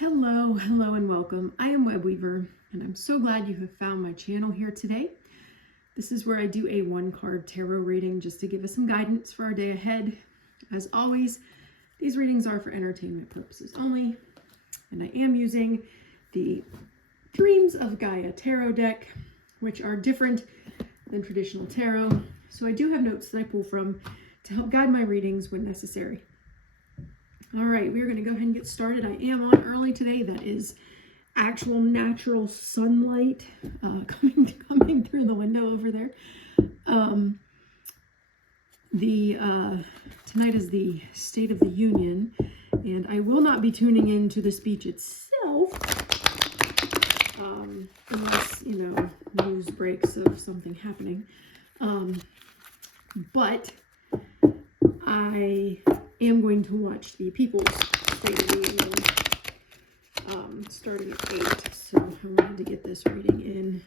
Hello, and welcome. I am Web Weaver, and I'm so glad you have found my channel here today. This is where I do a one-card tarot reading just to give us some guidance for our day ahead. As always, these readings are for entertainment purposes only, and I am using the Dreams of Gaia tarot deck, which are different than traditional tarot. So I do have notes that I pull from to help guide my readings when necessary. All right, we're going to go ahead and get started. I am on early today. That is actual natural sunlight coming through the window over there. Tonight is the State of the Union, and I will not be tuning into the speech itself unless, news breaks of something happening. But I am going to watch the People's State of the Union starting at 8. So I wanted to get this reading in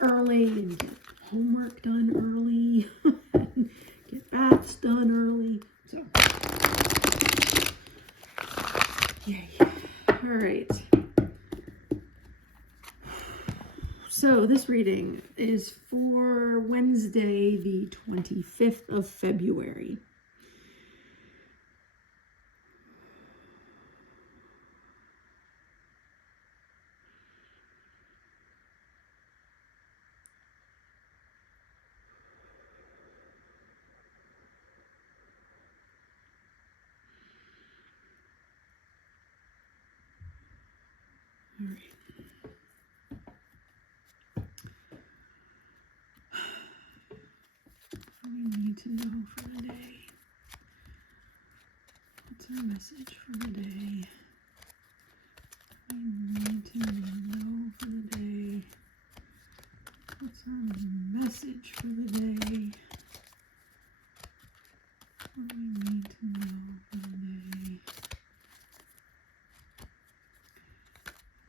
early and get homework done early and get baths done early. So, yay. All right. So this reading is for Wednesday, the 25th of February. All right. What do we need to know for the day? What's our message for the day? We need to know for the day. What's our message for the day? What do we need to know for the day?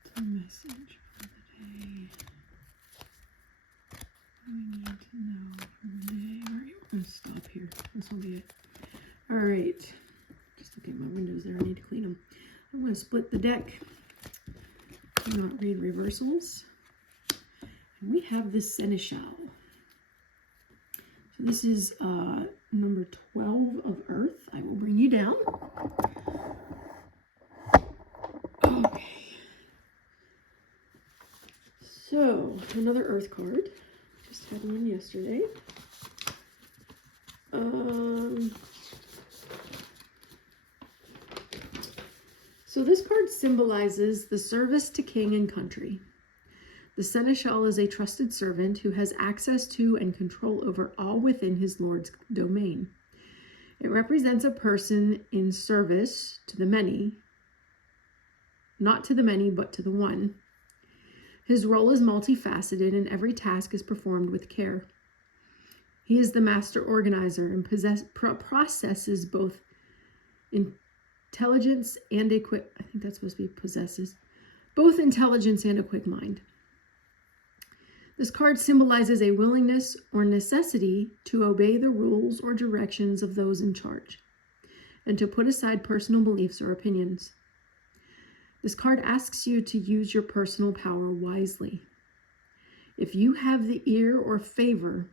What's our message for the day? What do we need to know for the day? All right, we're going to stop here. This will be it. All right. Just look at my windows there. I need to clean them. I'm going to split the deck. Do not read reversals. And we have the Seneschal. So this is number 12 of Earth. I will bring you down. Okay. So, another Earth card. Just had one yesterday. So this card symbolizes the service to king and country. The Seneschal is a trusted servant who has access to and control over all within his lord's domain. It represents a person in service to the many, not to the many, but to the one. His role is multifaceted and every task is performed with care. He is the master organizer and processes both intelligence and a quick, I think that's supposed to be possesses, both intelligence and a quick mind. This card symbolizes a willingness or necessity to obey the rules or directions of those in charge and to put aside personal beliefs or opinions. This card asks you to use your personal power wisely. If you have the ear or favor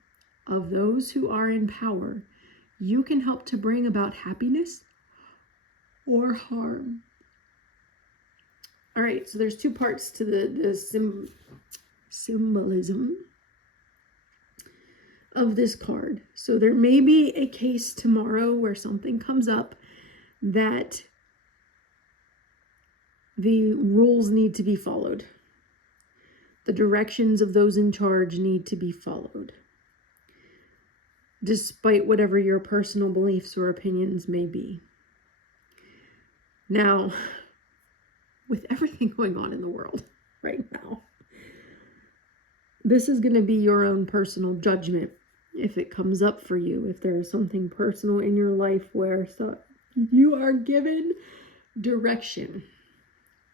of those who are in power, you can help to bring about happiness or harm. All right, so there's two parts to the symbolism of this card. So there may be a case tomorrow where something comes up that the rules need to be followed. The directions of those in charge need to be followed, despite whatever your personal beliefs or opinions may be. Now, with everything going on in the world right now, this is going to be your own personal judgment if it comes up for you, if there is something personal in your life where you are given direction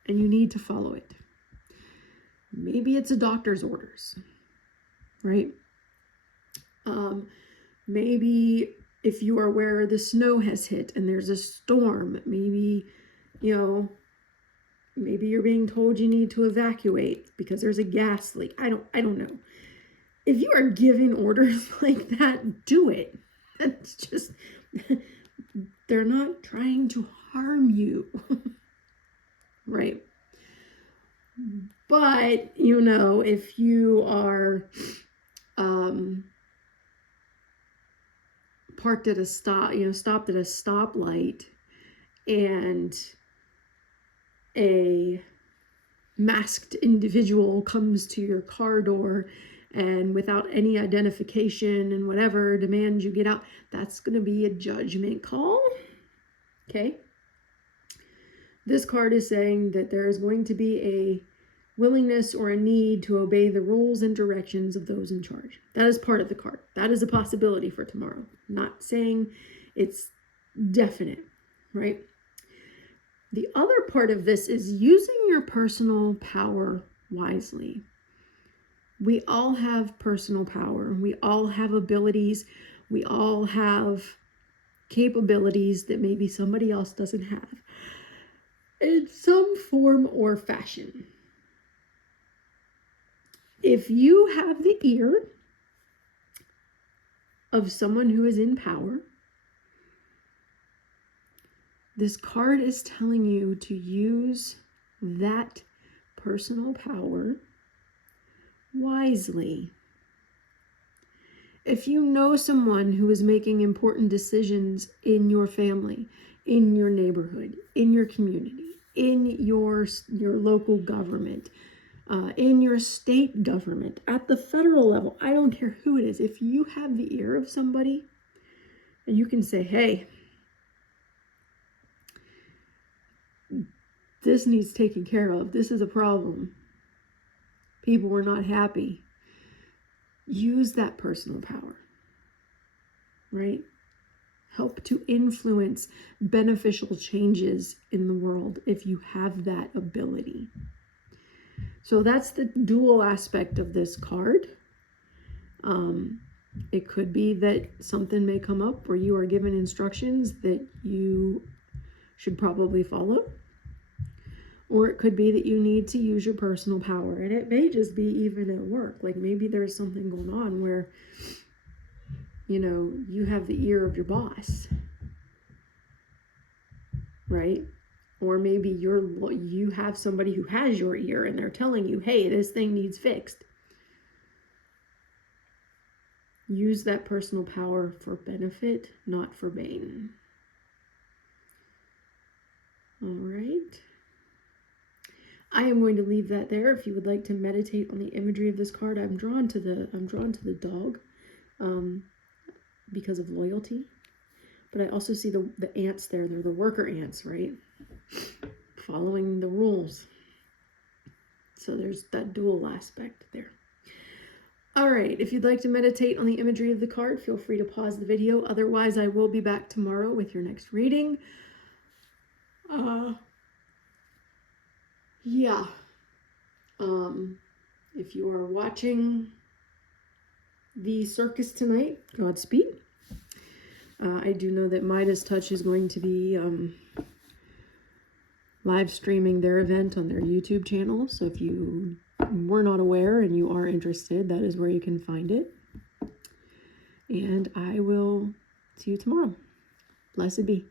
and you need to follow it. Maybe it's a doctor's orders, right? Maybe if you are where the snow has hit and there's a storm, maybe, Maybe you're being told you need to evacuate because there's a gas leak. I don't know. If you are giving orders like that, do it. That's just, they're not trying to harm you. Right? But, you know, if you are parked at a stop, you know, stopped at a stoplight, and a masked individual comes to your car door and without any identification and whatever demands you get out, that's going to be a judgment call. Okay. This card is saying that there is going to be a willingness or a need to obey the rules and directions of those in charge. That is part of the card. That is a possibility for tomorrow. I'm not saying it's definite, right? The other part of this is using your personal power wisely. We all have personal power. We all have abilities. We all have capabilities that maybe somebody else doesn't have in some form or fashion. If you have the ear of someone who is in power, this card is telling you to use that personal power wisely. If you know someone who is making important decisions in your family, in your neighborhood, in your community, in your local government, in your state government, at the federal level, I don't care who it is. If you have the ear of somebody and you can say, hey, this needs taken care of. This is a problem. People are not happy. Use that personal power, right? Help to influence beneficial changes in the world if you have that ability. So that's the dual aspect of this card. It could be that something may come up where you are given instructions that you should probably follow. Or it could be that you need to use your personal power. And it may just be even at work. Like maybe there's something going on where, you know, you have the ear of your boss. Right? Or maybe you have somebody who has your ear and they're telling you, hey, this thing needs fixed. Use that personal power for benefit, not for bane. All right. I am going to leave that there. If you would like to meditate on the imagery of this card, I'm drawn to the dog because of loyalty. But I also see the ants there. They're the worker ants, right? Following the rules. So there's that dual aspect there. All right, if you'd like to meditate on the imagery of the card, feel free to pause the video. Otherwise, I will be back tomorrow with your next reading. Yeah. If you are watching the circus tonight, Godspeed. I do know that Midas Touch is going to be live streaming their event on their YouTube channel. So if you were not aware and you are interested, that is where you can find it. And I will see you tomorrow. Blessed be.